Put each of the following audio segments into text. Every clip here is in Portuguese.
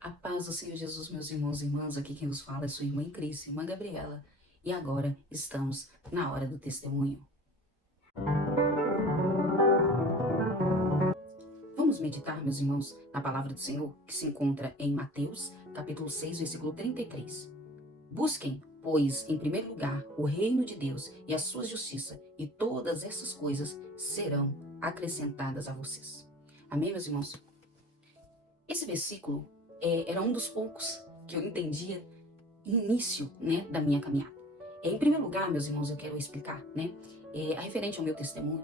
A paz do Senhor Jesus, meus irmãos e irmãs, aqui quem vos fala é sua irmã Cris, irmã Gabriela, e agora estamos na hora do testemunho. Vamos meditar, meus irmãos, na palavra do Senhor, que se encontra em Mateus, capítulo 6, versículo 33. Busquem, pois, em primeiro lugar, o reino de Deus e a sua justiça, e todas essas coisas serão acrescentadas a vocês. Amém, meus irmãos? Esse versículo era um dos poucos que eu entendia início, da minha caminhada. Em primeiro lugar, meus irmãos, eu quero explicar, a referente ao meu testemunho.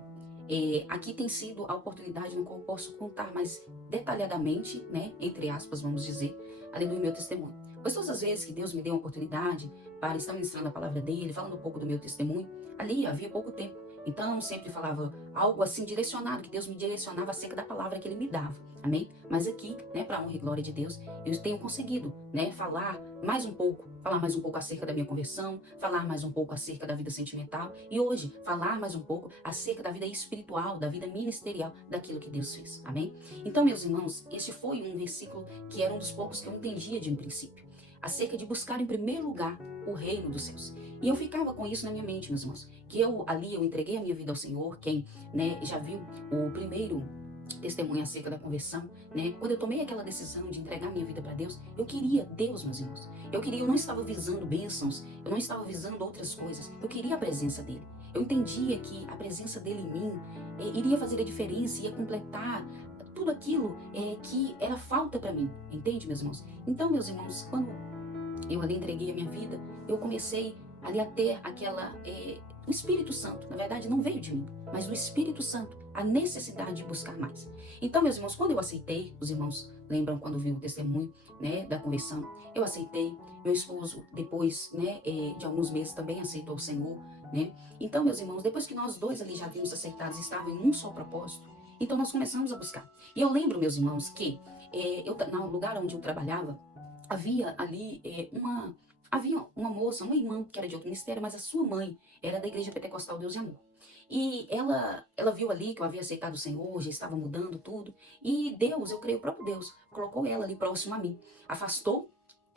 Aqui tem sido a oportunidade no qual eu posso contar mais detalhadamente, entre aspas, vamos dizer, aleluia, meu testemunho. Pois todas as vezes que Deus me deu uma oportunidade para estar ministrando a palavra dele, falando um pouco do meu testemunho, ali havia pouco tempo. Então, sempre falava algo assim direcionado, que Deus me direcionava acerca da palavra que ele me dava. Amém? Mas aqui, para a honra e glória de Deus, eu tenho conseguido, falar mais um pouco acerca da minha conversão, falar mais um pouco acerca da vida sentimental e hoje falar mais um pouco acerca da vida espiritual, da vida ministerial, daquilo que Deus fez. Amém? Então, meus irmãos, este foi um versículo que era um dos poucos que eu entendia de um princípio, acerca de buscar em primeiro lugar o reino dos céus. E eu ficava com isso na minha mente, meus irmãos, que eu entreguei a minha vida ao Senhor. Quem, já viu o primeiro testemunha acerca da conversão, Quando eu tomei aquela decisão de entregar minha vida para Deus, eu queria Deus, meus irmãos. Eu não estava visando bênçãos, eu não estava visando outras coisas. Eu queria a presença dele. Eu entendia que a presença dele em mim iria fazer a diferença, ia completar tudo aquilo que era falta para mim. Entende, meus irmãos? Então, meus irmãos, quando eu ali entreguei a minha vida, eu comecei ali a ter o Espírito Santo, na verdade não veio de mim, mas do Espírito Santo, a necessidade de buscar mais. Então, meus irmãos, quando eu aceitei, os irmãos lembram quando viu o testemunho, da conversão, eu aceitei, meu esposo depois, de alguns meses também aceitou o Senhor, Então, meus irmãos, depois que nós dois ali já tínhamos aceitado, estávamos em um só propósito, então nós começamos a buscar. E eu lembro, meus irmãos, que no lugar onde eu trabalhava, havia ali havia uma moça, uma irmã que era de outro ministério, mas a sua mãe era da Igreja Pentecostal Deus e Amor. E ela viu ali que eu havia aceitado o Senhor, já estava mudando tudo. E Deus, eu creio, o próprio Deus, colocou ela ali próximo a mim. Afastou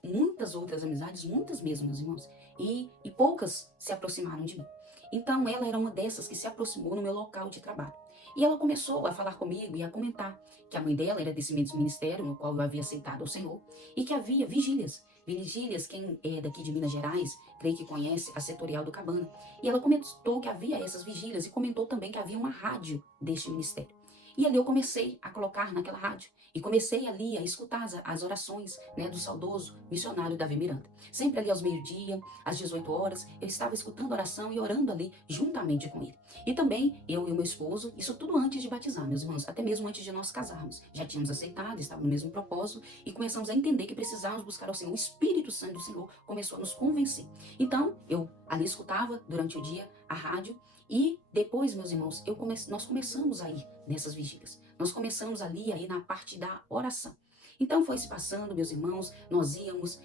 muitas outras amizades, muitas mesmo, meus irmãos. E poucas se aproximaram de mim. Então ela era uma dessas que se aproximou no meu local de trabalho. E ela começou a falar comigo e a comentar que a mãe dela era desse mesmo ministério no qual eu havia aceitado o Senhor e que havia vigílias. Vigílias, quem é daqui de Minas Gerais, creio que conhece a Setorial do Cabana. E ela comentou que havia essas vigílias e comentou também que havia uma rádio deste ministério. E ali eu comecei a colocar naquela rádio. E comecei ali a escutar as orações, do saudoso missionário Davi Miranda. Sempre ali aos meio-dia, às 18 horas, eu estava escutando oração e orando ali juntamente com ele. E também eu e o meu esposo, isso tudo antes de batizar, meus irmãos, até mesmo antes de nós casarmos. Já tínhamos aceitado, estávamos no mesmo propósito e começamos a entender que precisávamos buscar ao Senhor. O Espírito Santo do Senhor começou a nos convencer. Então, eu ali escutava durante o dia a rádio e depois, meus irmãos, nós começamos a ir nessas vigílias. Nós começamos ali a ir na parte da oração. Então foi se passando, meus irmãos, nós íamos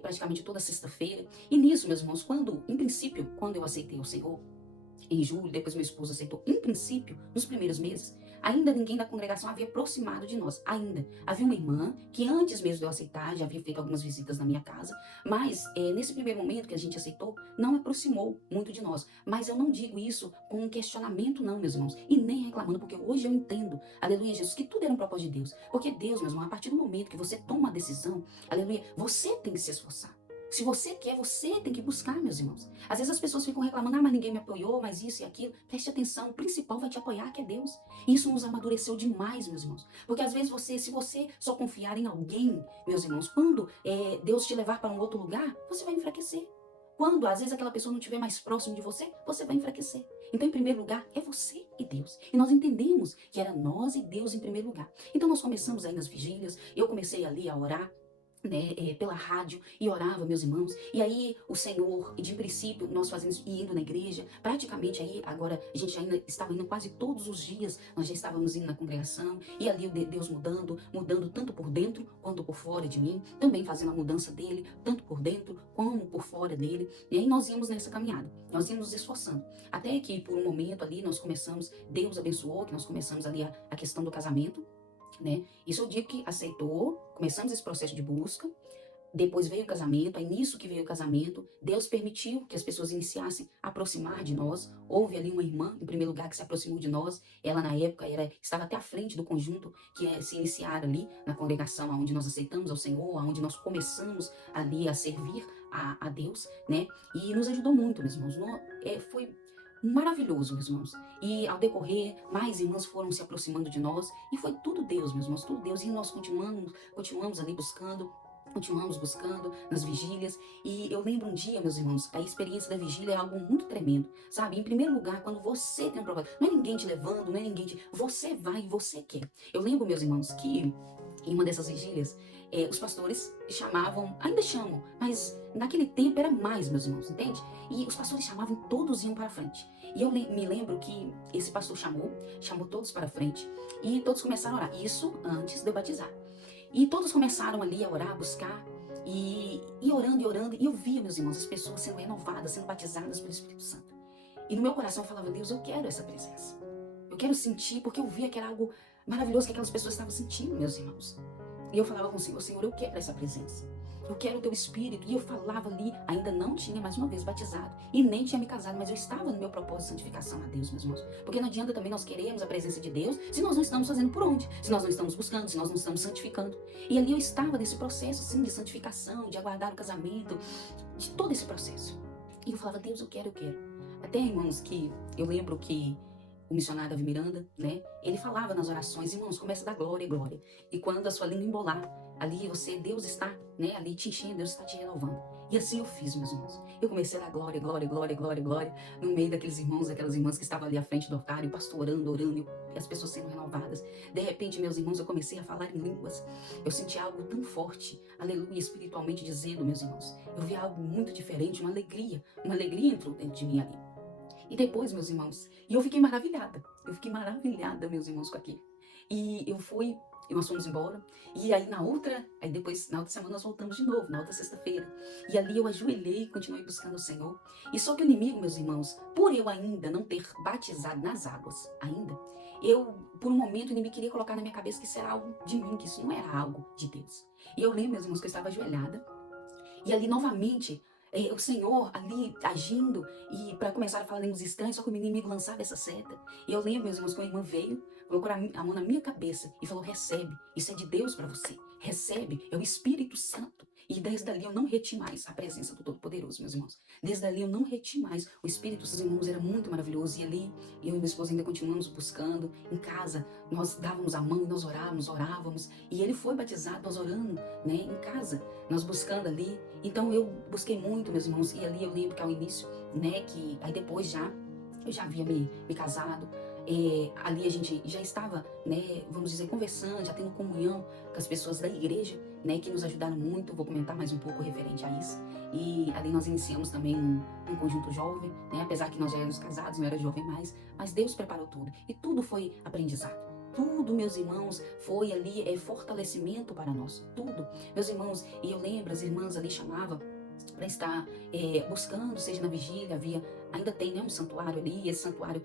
praticamente toda sexta-feira. E nisso, meus irmãos, em princípio, quando eu aceitei o Senhor, em julho, depois meu esposo aceitou, em princípio, nos primeiros meses, ainda ninguém da congregação havia aproximado de nós, ainda. Havia uma irmã que antes mesmo de eu aceitar, já havia feito algumas visitas na minha casa, mas nesse primeiro momento que a gente aceitou, não aproximou muito de nós. Mas eu não digo isso com um questionamento não, meus irmãos, e nem reclamando, porque hoje eu entendo, aleluia, Jesus, que tudo era um propósito de Deus. Porque Deus, meus irmãos, a partir do momento que você toma uma decisão, aleluia, você tem que se esforçar. Se você quer, você tem que buscar, meus irmãos. Às vezes as pessoas ficam reclamando, mas ninguém me apoiou, mas isso e aquilo. Preste atenção, o principal vai te apoiar, que é Deus. E isso nos amadureceu demais, meus irmãos. Porque às vezes se você só confiar em alguém, meus irmãos, quando Deus te levar para um outro lugar, você vai enfraquecer. Quando, às vezes, aquela pessoa não estiver mais próximo de você, você vai enfraquecer. Então, em primeiro lugar, é você e Deus. E nós entendemos que era nós e Deus em primeiro lugar. Então, nós começamos aí nas vigílias, eu comecei ali a orar, pela rádio e orava, meus irmãos, e aí o Senhor, de princípio, nós fazemos e indo na igreja, praticamente aí, agora a gente ainda estava indo quase todos os dias, nós já estávamos indo na congregação, e ali Deus mudando tanto por dentro quanto por fora de mim, também fazendo a mudança dele, tanto por dentro como por fora dele, e aí nós íamos nessa caminhada, nós íamos nos esforçando, até que por um momento ali nós começamos, Deus abençoou, que nós começamos ali a questão do casamento, Isso eu digo que aceitou, começamos esse processo de busca. Depois veio o casamento, aí nisso que veio o casamento, Deus permitiu que as pessoas iniciassem a aproximar de nós. Houve ali uma irmã, em primeiro lugar, que se aproximou de nós. Ela, na época, estava até à frente do conjunto se iniciar ali na congregação, onde nós aceitamos ao Senhor, onde nós começamos ali a servir a Deus, né? E nos ajudou muito, meus irmãos. Foi maravilhoso, meus irmãos. E ao decorrer, mais irmãs foram se aproximando de nós. E foi tudo Deus, meus irmãos, tudo Deus. E nós continuamos ali buscando. Continuamos buscando nas vigílias, e eu lembro um dia, meus irmãos, a experiência da vigília é algo muito tremendo, sabe? Em primeiro lugar, quando você tem um problema, não é ninguém te levando, não é ninguém você vai e você quer. Eu lembro, meus irmãos, que em uma dessas vigílias, os pastores chamavam, ainda chamam, mas naquele tempo era mais, meus irmãos, entende? E os pastores chamavam, todos iam para frente. E eu me lembro que esse pastor chamou todos para frente, e todos começaram a orar, isso antes de eu batizar. E todos começaram ali a orar, a buscar, e orando, e eu via, meus irmãos, as pessoas sendo renovadas, sendo batizadas pelo Espírito Santo. E no meu coração eu falava, Deus, eu quero essa presença. Eu quero sentir, porque eu via que era algo maravilhoso que aquelas pessoas estavam sentindo, meus irmãos. E eu falava com o Senhor, Senhor, eu quero essa presença. Eu quero o teu Espírito. E eu falava ali, ainda não tinha mais uma vez batizado, e nem tinha me casado, mas eu estava no meu propósito de santificação a Deus, meus irmãos. Porque não adianta também nós queremos a presença de Deus se nós não estamos fazendo por onde, se nós não estamos buscando, se nós não estamos santificando. E ali eu estava nesse processo, assim, de santificação, de aguardar o casamento, de todo esse processo. E eu falava, Deus, eu quero. Até, irmãos, que eu lembro que o missionário Davi Miranda, né? Ele falava nas orações, irmãos, começa a dar glória. E quando a sua língua embolar, ali Deus está, né? Ali te enchendo, Deus está te renovando. E assim eu fiz, meus irmãos. Eu comecei a dar glória, no meio daqueles irmãos, daquelas irmãs que estavam ali à frente do altar, e o pastor orando, e as pessoas sendo renovadas. De repente, meus irmãos, eu comecei a falar em línguas. Eu senti algo tão forte, aleluia, espiritualmente dizendo, meus irmãos. Eu vi algo muito diferente, uma alegria entrou dentro de mim ali. E depois, meus irmãos, e eu fiquei maravilhada, meus irmãos, com aquilo. E nós fomos embora, e aí na outra semana nós voltamos de novo, na outra sexta-feira. E ali eu ajoelhei e continuei buscando o Senhor. E só que o inimigo, meus irmãos, por eu ainda não ter batizado nas águas, por um momento, o inimigo queria colocar na minha cabeça que isso era algo de mim, que isso não era algo de Deus. E eu lembro, meus irmãos, que eu estava ajoelhada, e ali novamente, o Senhor ali agindo, e para começar a falar línguas estranhas, só que o inimigo lançava essa seta. E eu lembro, meus irmãos, que uma irmã veio, colocou a mão na minha cabeça e falou, recebe, isso é de Deus para você, recebe, é o Espírito Santo. E desde ali eu não reti mais a presença do Todo-Poderoso, meus irmãos. Desde ali eu não reti mais. O Espírito dos irmãos era muito maravilhoso. E ali eu e minha esposa ainda continuamos buscando. Em casa, nós dávamos a mão e nós orávamos. E ele foi batizado, nós orando, né, em casa, nós buscando ali. Então eu busquei muito, meus irmãos. E ali eu lembro que ao início, né, que aí depois eu já havia me casado. Ali a gente já estava, né, vamos dizer, conversando, já tendo comunhão com as pessoas da igreja, né, que nos ajudaram muito. Vou comentar mais um pouco referente a isso. E ali nós iniciamos também um conjunto jovem, né, apesar que nós já éramos casados, não era jovem mais, mas Deus preparou tudo, e tudo foi aprendizado. Tudo, meus irmãos, foi ali fortalecimento para nós, tudo. Meus irmãos, e eu lembro, as irmãs ali chamavam para estar buscando, seja na vigília, ainda tem, né, um santuário ali, esse santuário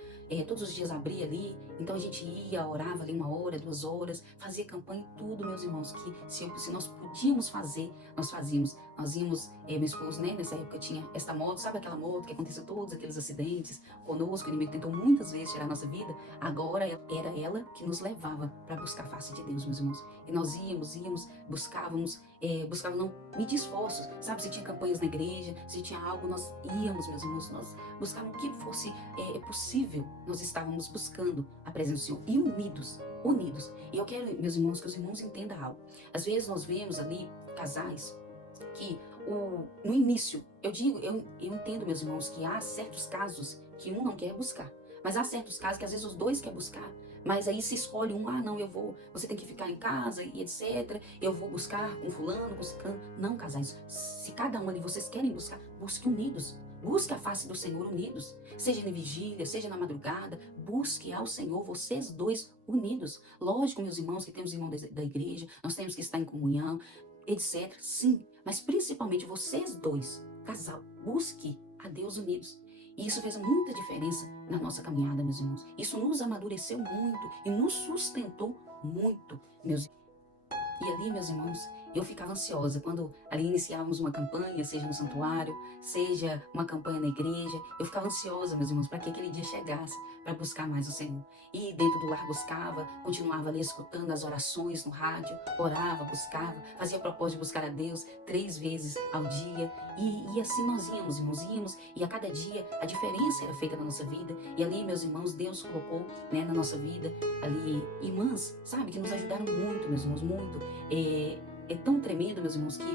todos os dias abria ali, então a gente ia, orava ali 1 hora, 2 horas, fazia campanha, tudo, meus irmãos, que se nós podíamos fazer, nós fazíamos. Nós íamos, meu esposo, né, nessa época tinha esta moto, sabe aquela moto que aconteceu todos aqueles acidentes conosco, o inimigo tentou muitas vezes tirar a nossa vida, agora era ela que nos levava para buscar a face de Deus, meus irmãos. E nós íamos, buscávamos não medir esforços, sabe, se tinha campanhas na igreja, se tinha algo, nós íamos, meus irmãos, nós buscávamos o que fosse possível, nós estávamos buscando a presença do Senhor, e unidos. E eu quero, meus irmãos, que os irmãos entendam algo. Às vezes nós vemos ali casais que no início, eu entendo, meus irmãos, que há certos casos que um não quer buscar, mas há certos casos que às vezes os dois querem buscar, mas aí se escolhe não, você tem que ficar em casa e etc, eu vou buscar com fulano, com ciclano. Não, casais, se cada um ali vocês querem buscar, busque unidos. Busque a face do Senhor unidos, seja na vigília, seja na madrugada, busque ao Senhor, vocês dois unidos. Lógico, meus irmãos, que temos irmãos da igreja, nós temos que estar em comunhão, etc. Sim, mas principalmente vocês dois, casal, busque a Deus unidos. E isso fez muita diferença na nossa caminhada, meus irmãos. Isso nos amadureceu muito e nos sustentou muito, meus irmãos. E ali, meus irmãos, eu ficava ansiosa quando ali iniciávamos uma campanha, seja no santuário, seja uma campanha na igreja. Eu ficava ansiosa, meus irmãos, para que aquele dia chegasse, para buscar mais o Senhor. E dentro do lar buscava, continuava ali escutando as orações no rádio, orava, buscava, fazia propósito de buscar a Deus 3 vezes ao dia. E assim nós íamos, irmãos, íamos, e a cada dia a diferença era feita na nossa vida. E ali, meus irmãos, Deus colocou, né, na nossa vida ali irmãs, sabe, que nos ajudaram muito, meus irmãos, muito. É tão tremendo, meus irmãos, que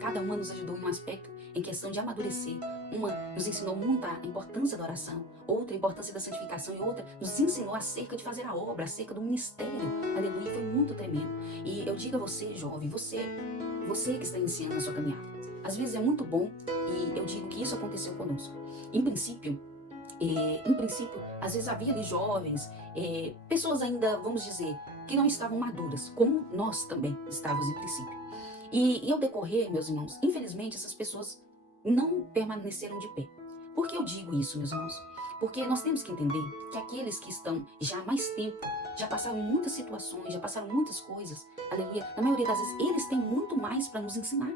cada uma nos ajudou em um aspecto em questão de amadurecer. Uma nos ensinou muito a importância da oração, outra a importância da santificação e outra nos ensinou acerca de fazer a obra, acerca do ministério. Aleluia, foi muito tremendo. E eu digo a você, jovem, você que está iniciando a sua caminhada, às vezes é muito bom, e eu digo que isso aconteceu conosco. Em princípio, às vezes havia ali jovens, pessoas ainda, vamos dizer, que não estavam maduras, como nós também estávamos em princípio. E ao decorrer, meus irmãos, infelizmente essas pessoas não permaneceram de pé. Por que eu digo isso, meus irmãos? Porque nós temos que entender que aqueles que estão já há mais tempo, já passaram muitas situações, já passaram muitas coisas, aleluia, na maioria das vezes eles têm muito mais para nos ensinar.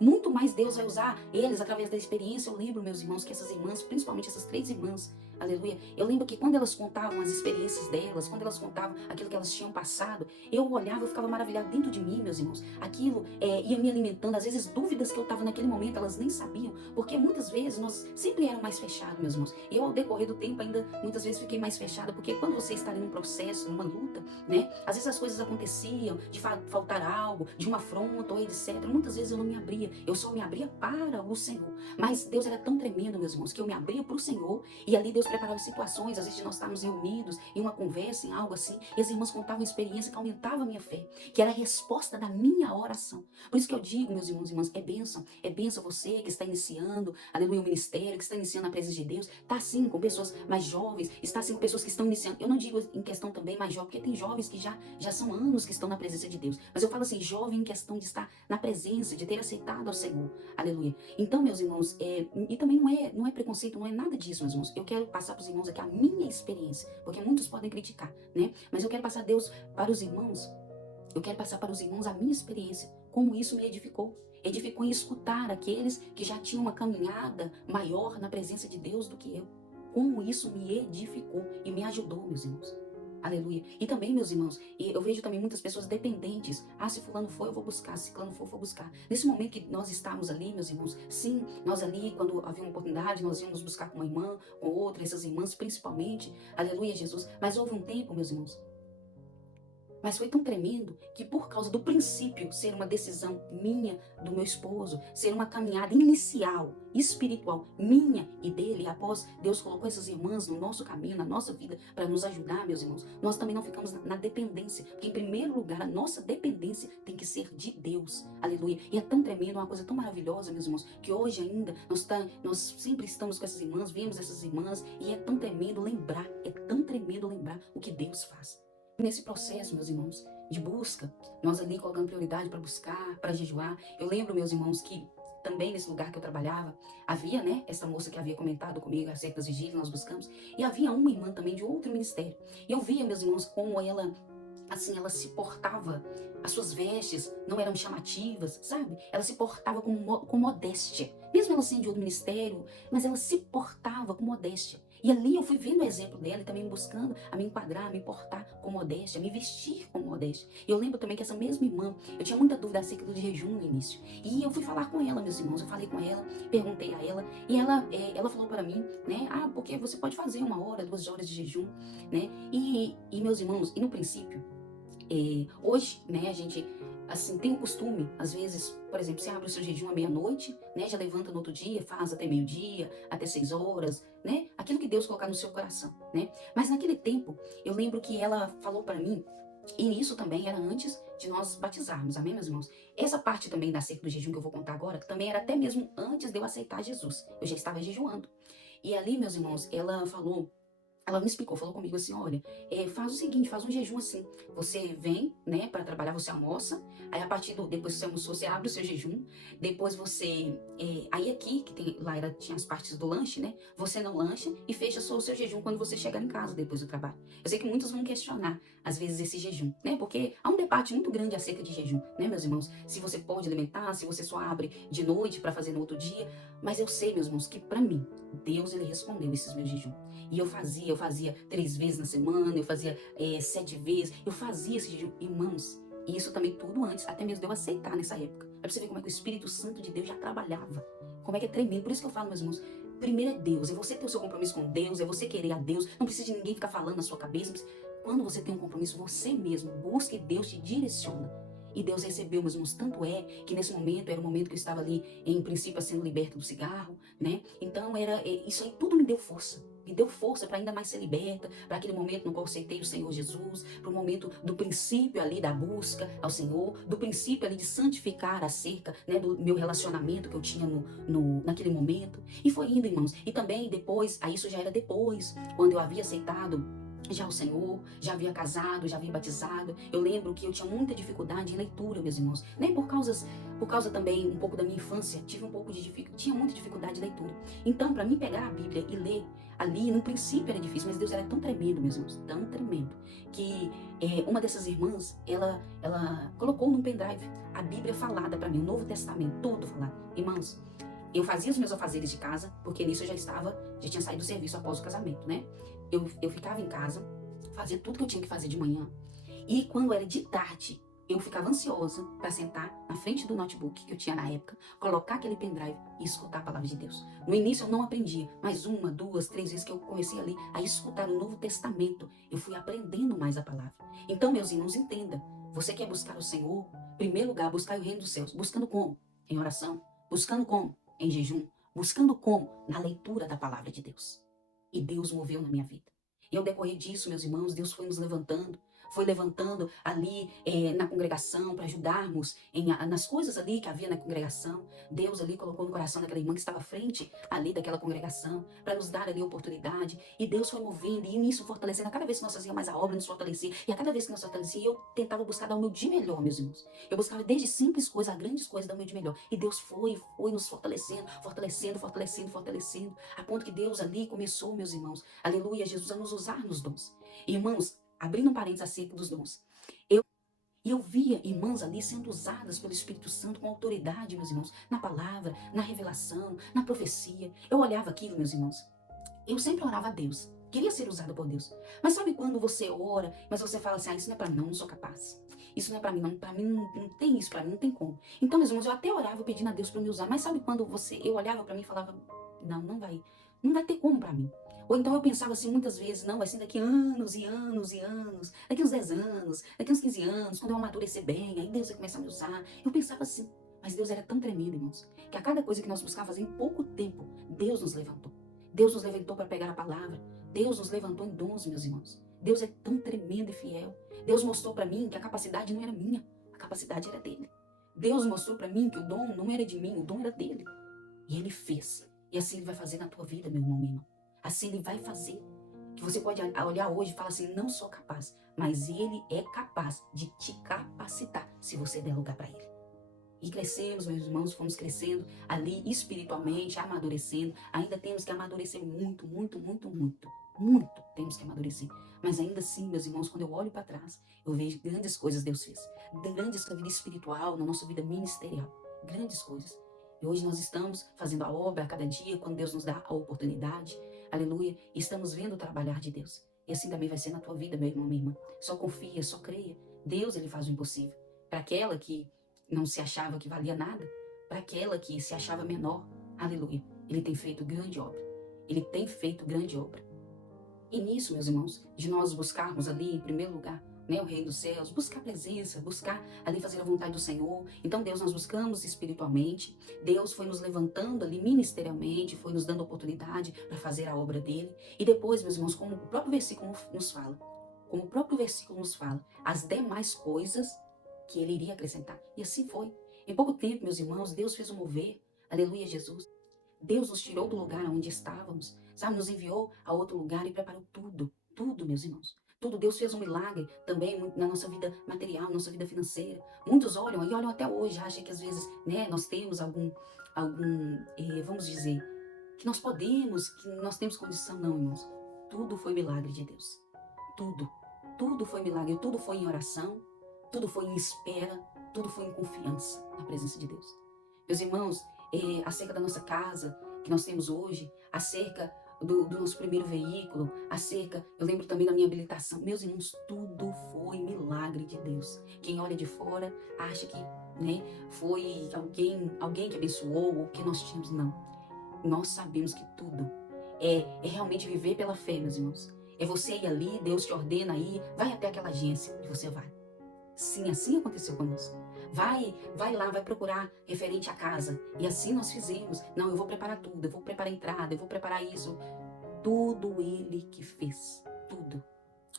Muito mais Deus vai usar eles através da experiência. Eu lembro, meus irmãos, que essas irmãs, principalmente essas 3 irmãs, aleluia, eu lembro que quando elas contavam as experiências delas, quando elas contavam aquilo que elas tinham passado, eu olhava, eu ficava maravilhado dentro de mim, meus irmãos. Aquilo ia me alimentando, às vezes dúvidas que eu estava naquele momento, elas nem sabiam, porque muitas vezes nós sempre éramos mais fechados, meus irmãos. Eu, ao decorrer do tempo, ainda muitas vezes fiquei mais fechada, porque quando você está ali num processo, numa luta, né, às vezes as coisas aconteciam, de faltar algo, de uma afronta ou etc. Muitas vezes eu não me abria. Eu só me abria para o Senhor. Mas Deus era tão tremendo, meus irmãos, que eu me abria para o Senhor. E ali Deus preparava situações, às vezes de nós estarmos reunidos em uma conversa, em algo assim. E as irmãs contavam experiência que aumentava a minha fé, que era a resposta da minha oração. Por isso que eu digo, meus irmãos e irmãs, é bênção você que está iniciando, aleluia, o ministério, que está iniciando a presença de Deus. Está assim com pessoas mais jovens, está assim com pessoas que estão iniciando. Eu não digo em questão também mais jovem, porque tem jovens que já são anos que estão na presença de Deus. Mas eu falo assim, jovem em questão de estar na presença, de ter aceitado ao Senhor. Aleluia. Então, meus irmãos, e também não é preconceito, não é nada disso, meus irmãos. Eu quero passar para os irmãos aqui a minha experiência, porque muitos podem criticar, né? Mas eu quero passar Deus para os irmãos, eu quero passar para os irmãos a minha experiência, como isso me edificou. Edificou em escutar aqueles que já tinham uma caminhada maior na presença de Deus do que eu. Como isso me edificou e me ajudou, meus irmãos. Aleluia. E também, meus irmãos, eu vejo também muitas pessoas dependentes. Ah, se fulano for, eu vou buscar. Se fulano for, eu vou buscar. Nesse momento que nós estávamos ali, meus irmãos, sim, nós ali, quando havia uma oportunidade, nós íamos buscar com uma irmã, com outra, essas irmãs principalmente. Aleluia, Jesus. Mas houve um tempo, meus irmãos, mas foi tão tremendo que por causa do princípio ser uma decisão minha, do meu esposo, ser uma caminhada inicial, espiritual, minha e dele, após Deus colocou essas irmãs no nosso caminho, na nossa vida, para nos ajudar, meus irmãos, nós também não ficamos na dependência, porque em primeiro lugar a nossa dependência tem que ser de Deus, aleluia. E é tão tremendo, uma coisa tão maravilhosa, meus irmãos, que hoje ainda nós sempre estamos com essas irmãs, vemos essas irmãs, e é tão tremendo lembrar o que Deus faz. Nesse processo, meus irmãos, de busca, nós ali colocando prioridade para buscar, para jejuar. Eu lembro, meus irmãos, que também nesse lugar que eu trabalhava, havia, né, essa moça que havia comentado comigo acerca das vigílias, nós buscamos, e havia uma irmã também de outro ministério. E eu via, meus irmãos, como ela, assim, ela se portava, as suas vestes não eram chamativas, sabe? Ela se portava com modéstia. Mesmo ela sendo de outro ministério, mas ela se portava com modéstia. E ali eu fui vendo o exemplo dela e também buscando a me enquadrar, a me portar com modéstia, a me vestir com modéstia. E eu lembro também que essa mesma irmã, eu tinha muita dúvida acerca do jejum no início. E eu fui falar com ela, meus irmãos, eu falei com ela, perguntei a ela, e ela falou para mim, né, porque você pode fazer 1 hora, 2 horas de jejum, né? E meus irmãos, e no princípio, hoje, né, a gente, assim, tem o costume, às vezes, por exemplo, você abre o seu jejum à meia-noite, né, já levanta no outro dia, faz até meio-dia, até 6 horas, né, aquilo que Deus colocar no seu coração, né, mas naquele tempo, eu lembro que ela falou para mim, e isso também era antes de nós batizarmos, amém, meus irmãos? Essa parte também da cerca do jejum que eu vou contar agora, também era até mesmo antes de eu aceitar Jesus, eu já estava jejuando, e ali, meus irmãos, ela falou ela me explicou, falou comigo assim, olha, faz o seguinte, faz um jejum assim, você vem, né, para trabalhar, você almoça, aí a partir depois que você almoçou, você abre o seu jejum, depois você, aí aqui, que tem, lá tinha as partes do lanche, né, você não lancha e fecha só o seu jejum quando você chegar em casa depois do trabalho. Eu sei que muitos vão questionar, às vezes, esse jejum, né, porque há um debate muito grande acerca de jejum, né, meus irmãos, se você pode alimentar, se você só abre de noite para fazer no outro dia, mas eu sei, meus irmãos, que para mim, Deus, ele respondeu esses meus jejuns. E eu fazia 3 vezes na semana, eu fazia 7 vezes, eu fazia esse jejum, irmãos. E isso também tudo antes, até mesmo de eu aceitar nessa época. É pra você ver como é que o Espírito Santo de Deus já trabalhava. Como é que é tremendo. Por isso que eu falo, meus irmãos, primeiro é Deus, é você ter o seu compromisso com Deus, é você querer a Deus, não precisa de ninguém ficar falando na sua cabeça. Quando você tem um compromisso, você mesmo busca e Deus te direciona. E Deus recebeu, meus irmãos, tanto é que nesse momento, era o momento que eu estava ali, em princípio, sendo liberta do cigarro, né? Então, isso aí tudo me deu força para ainda mais ser liberta, para aquele momento no qual eu aceitei o Senhor Jesus, para o momento do princípio ali da busca ao Senhor, do princípio ali de santificar acerca, né, do meu relacionamento que eu tinha naquele momento. E foi indo, irmãos. E também depois, aí isso já era depois, quando eu havia aceitado já o Senhor, já havia casado, já havia batizado. Eu lembro que eu tinha muita dificuldade em leitura, meus irmãos. Nem por causa também um pouco da minha infância, tinha muita dificuldade de leitura. Então, para mim pegar a Bíblia e ler ali, no princípio era difícil, mas Deus era tão tremendo, meus irmãos, tão tremendo, que uma dessas irmãs, ela colocou num pendrive a Bíblia falada para mim, o Novo Testamento, todo falado. Irmãos, eu fazia os meus afazeres de casa, porque nisso eu já tinha saído do serviço após o casamento, né? Eu ficava em casa, fazia tudo que eu tinha que fazer de manhã. E quando era de tarde, eu ficava ansiosa para sentar na frente do notebook que eu tinha na época, colocar aquele pendrive e escutar a palavra de Deus. No início eu não aprendia, mas 1, 2, 3 vezes que eu comecei ali a escutar o Novo Testamento, eu fui aprendendo mais a palavra. Então, meus irmãos, entenda, você quer buscar o Senhor, em primeiro lugar, buscar o reino dos céus. Buscando como? Em oração. Buscando como? Em jejum. Buscando como? Na leitura da palavra de Deus. E Deus moveu na minha vida. E ao decorrer disso, meus irmãos, Deus foi levantando ali na congregação para ajudarmos nas coisas ali que havia na congregação. Deus ali colocou no coração daquela irmã que estava à frente ali daquela congregação para nos dar ali a oportunidade. E Deus foi movendo e nisso fortalecendo. A cada vez que nós fazíamos mais a obra, nos fortalecia. E a cada vez que nós fortalecíamos, eu tentava buscar dar o meu de melhor, meus irmãos. Eu buscava desde simples coisas a grandes coisas dar o meu de melhor. E Deus foi nos fortalecendo, a ponto que Deus ali começou, meus irmãos, aleluia, Jesus, a nos usar nos dons. Irmãos, abrindo um parênteses acerca dos dons, eu via irmãs ali sendo usadas pelo Espírito Santo com autoridade, meus irmãos, na palavra, na revelação, na profecia. Eu olhava aquilo, meus irmãos, eu sempre orava a Deus, queria ser usada por Deus. Mas sabe quando você ora, mas você fala assim, isso não é para mim, não sou capaz. Isso não é para mim, não tem isso para mim, não tem como. Então, meus irmãos, eu até orava pedindo a Deus para me usar, mas sabe quando eu olhava para mim e falava, não vai ter como para mim. Ou então eu pensava assim muitas vezes, não, vai ser daqui anos e anos e anos, daqui uns 10 anos, daqui uns 15 anos, quando eu amadurecer bem, aí Deus vai começar a me usar. Eu pensava assim, mas Deus era tão tremendo, irmãos, que a cada coisa que nós buscávamos em pouco tempo, Deus nos levantou. Deus nos levantou para pegar a palavra. Deus nos levantou em dons, meus irmãos. Deus é tão tremendo e fiel. Deus mostrou para mim que a capacidade não era minha, a capacidade era dele. Deus mostrou para mim que o dom não era de mim, o dom era dele. E ele fez. E assim ele vai fazer na tua vida, meu irmão, minha irmã. Assim ele vai fazer. Que você pode olhar hoje e falar assim, não sou capaz. Mas ele é capaz de te capacitar, se você der lugar para ele. E crescemos, meus irmãos, fomos crescendo ali espiritualmente, amadurecendo. Ainda temos que amadurecer muito, muito, muito, muito. Muito temos que amadurecer. Mas ainda assim, meus irmãos, quando eu olho para trás, eu vejo grandes coisas Deus fez. Grandes na vida espiritual, na nossa vida ministerial. Grandes coisas. E hoje nós estamos fazendo a obra a cada dia, quando Deus nos dá a oportunidade. Aleluia. E estamos vendo o trabalhar de Deus. E assim também vai ser na tua vida, meu irmão, minha irmã. Só confia, só creia. Deus, ele faz o impossível. Para aquela que não se achava que valia nada, para aquela que se achava menor, aleluia, ele tem feito grande obra. Ele tem feito grande obra. E nisso, meus irmãos, de nós buscarmos ali, em primeiro lugar, né, o reino dos céus, buscar a presença, buscar ali fazer a vontade do Senhor. Então, Deus, nós buscamos espiritualmente. Deus foi nos levantando ali ministerialmente, foi nos dando oportunidade para fazer a obra dele. E depois, meus irmãos, como o próprio versículo nos fala, as demais coisas que ele iria acrescentar. E assim foi. Em pouco tempo, meus irmãos, Deus fez um mover. Aleluia, Jesus. Deus nos tirou do lugar onde estávamos. sabe? Nos enviou a outro lugar e preparou tudo, tudo, meus irmãos. Tudo, Deus fez um milagre também na nossa vida material, nossa vida financeira. Muitos olham e olham até hoje, acham que às vezes, né, nós temos vamos dizer, que nós podemos, que nós temos condição. Não, irmãos. Tudo foi milagre de Deus. Tudo. Tudo foi milagre, tudo foi em oração, tudo foi em espera, tudo foi em confiança na presença de Deus. Meus irmãos, acerca da nossa casa que nós temos hoje, acerca do nosso primeiro veículo, eu lembro também da minha habilitação. Meus irmãos, tudo foi milagre de Deus. Quem olha de fora acha que, né, foi alguém que abençoou ou que nós tínhamos. Não. Nós sabemos que tudo é realmente viver pela fé, meus irmãos. É você ir ali, Deus te ordena aí, vai até aquela agência e você vai. Sim, assim aconteceu conosco. Vai lá, vai procurar referente à casa. E assim nós fizemos. Não, eu vou preparar tudo, eu vou preparar a entrada, eu vou preparar isso. Tudo Ele que fez. Tudo.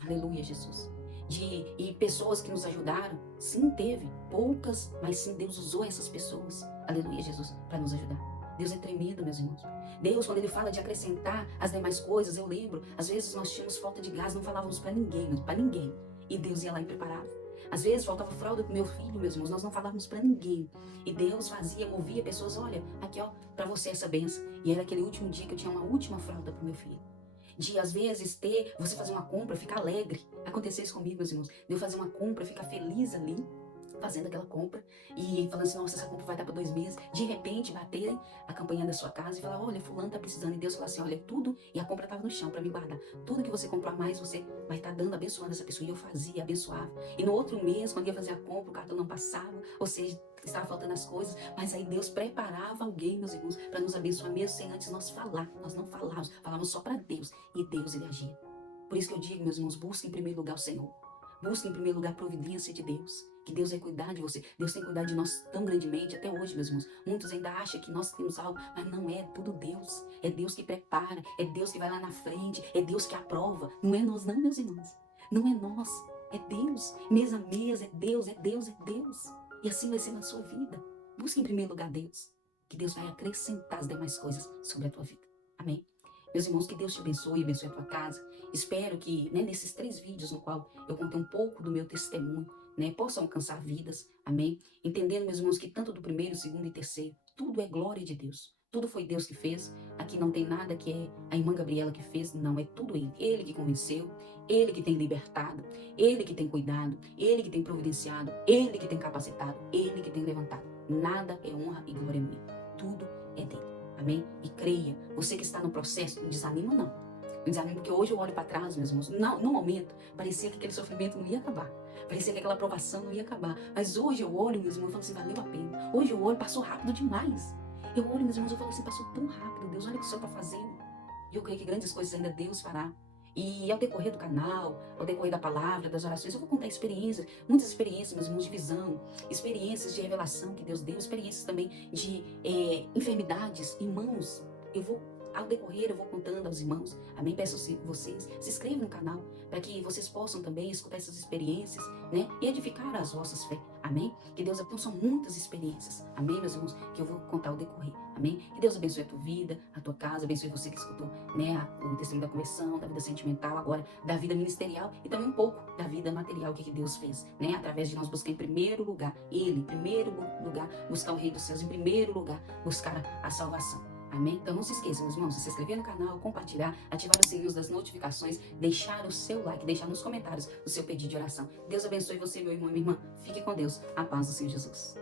Aleluia, Jesus. E pessoas que nos ajudaram, sim, teve. Poucas, mas sim, Deus usou essas pessoas. Aleluia, Jesus, para nos ajudar. Deus é tremendo, meus irmãos. Deus, quando Ele fala de acrescentar as demais coisas, eu lembro, às vezes nós tínhamos falta de gás, não falávamos para ninguém, para ninguém. E Deus ia lá e preparava. Às vezes faltava fralda pro meu filho, meus irmãos, nós não falávamos para ninguém. E Deus fazia, movia pessoas, olha, aqui ó, para você essa benção. E era aquele último dia que eu tinha uma última fralda pro meu filho. De às vezes você fazer uma compra, ficar alegre. Aconteceu isso comigo, meus irmãos. De eu fazer uma compra, ficar feliz ali, fazendo aquela compra e falando assim, nossa, essa compra vai dar para 2 meses. De repente, baterem a campainha da sua casa e falar, olha, fulano tá precisando. E Deus fala assim, olha, tudo, e a compra estava no chão para me guardar. Tudo que você comprar mais, você vai estar dando, abençoando essa pessoa. E eu fazia, abençoava. E no outro mês, quando ia fazer a compra, o cartão não passava, ou seja, estava faltando as coisas, mas aí Deus preparava alguém, meus irmãos, para nos abençoar mesmo sem antes nós falar. Nós não falávamos só para Deus. E Deus, Ele agia. Por isso que eu digo, meus irmãos, busque em primeiro lugar o Senhor. Busque em primeiro lugar a providência de Deus. Que Deus vai cuidar de você. Deus tem cuidado de nós tão grandemente, até hoje, meus irmãos. Muitos ainda acham que nós temos algo, mas não é, tudo Deus. É Deus que prepara, é Deus que vai lá na frente, é Deus que aprova. Não é nós não, meus irmãos. Não é nós, é Deus. Mês a mês, é Deus, é Deus, é Deus. E assim vai ser na sua vida. Busque em primeiro lugar Deus, que Deus vai acrescentar as demais coisas sobre a tua vida. Amém? Meus irmãos, que Deus te abençoe a tua casa. Espero que, né, nesses 3 vídeos no qual eu contei um pouco do meu testemunho, né, possam alcançar vidas, amém? Entendendo, meus irmãos, que tanto do primeiro, segundo e terceiro, tudo é glória de Deus. Tudo foi Deus que fez. Aqui não tem nada que é a irmã Gabriela que fez, não, é tudo Ele. Ele que convenceu, Ele que tem libertado, Ele que tem cuidado, Ele que tem providenciado, Ele que tem capacitado, Ele que tem levantado. Nada é honra e glória minha. Tudo é dele. Amém? E creia, você que está no processo, não desanima não. Não desanima, porque hoje eu olho para trás, meus irmãos, no momento, parecia que aquele sofrimento não ia acabar. Parecia que aquela aprovação não ia acabar. Mas hoje eu olho, meus irmãos, e falo assim, valeu a pena. Hoje eu olho, passou rápido demais. Eu olho, meus irmãos, e falo assim, passou tão rápido. Deus, olha o que o Senhor está fazendo. E eu creio que grandes coisas ainda Deus fará. E ao decorrer do canal, ao decorrer da palavra, das orações, eu vou contar experiências, muitas experiências, meus irmãos, de visão, experiências de revelação que Deus deu, experiências também de enfermidades, irmãos. Ao decorrer, eu vou contando aos irmãos, amém? Peço a vocês, se inscrevam no canal, para que vocês possam também escutar essas experiências, né? E edificar as vossas fé, amém? Que Deus abençoe, são muitas experiências, amém, meus irmãos? Que eu vou contar ao decorrer, amém? Que Deus abençoe a tua vida, a tua casa, abençoe você que escutou, né? O testemunho da conversão, da vida sentimental, agora da vida ministerial e também um pouco da vida material que Deus fez, né? Através de nós buscar em primeiro lugar Ele, em primeiro lugar, buscar o Rei dos Céus, em primeiro lugar, buscar a salvação. Amém? Então não se esqueça, meus irmãos, de se inscrever no canal, compartilhar, ativar os sininhos das notificações, deixar o seu like, deixar nos comentários o seu pedido de oração. Deus abençoe você, meu irmão e minha irmã. Fique com Deus. A paz do Senhor Jesus.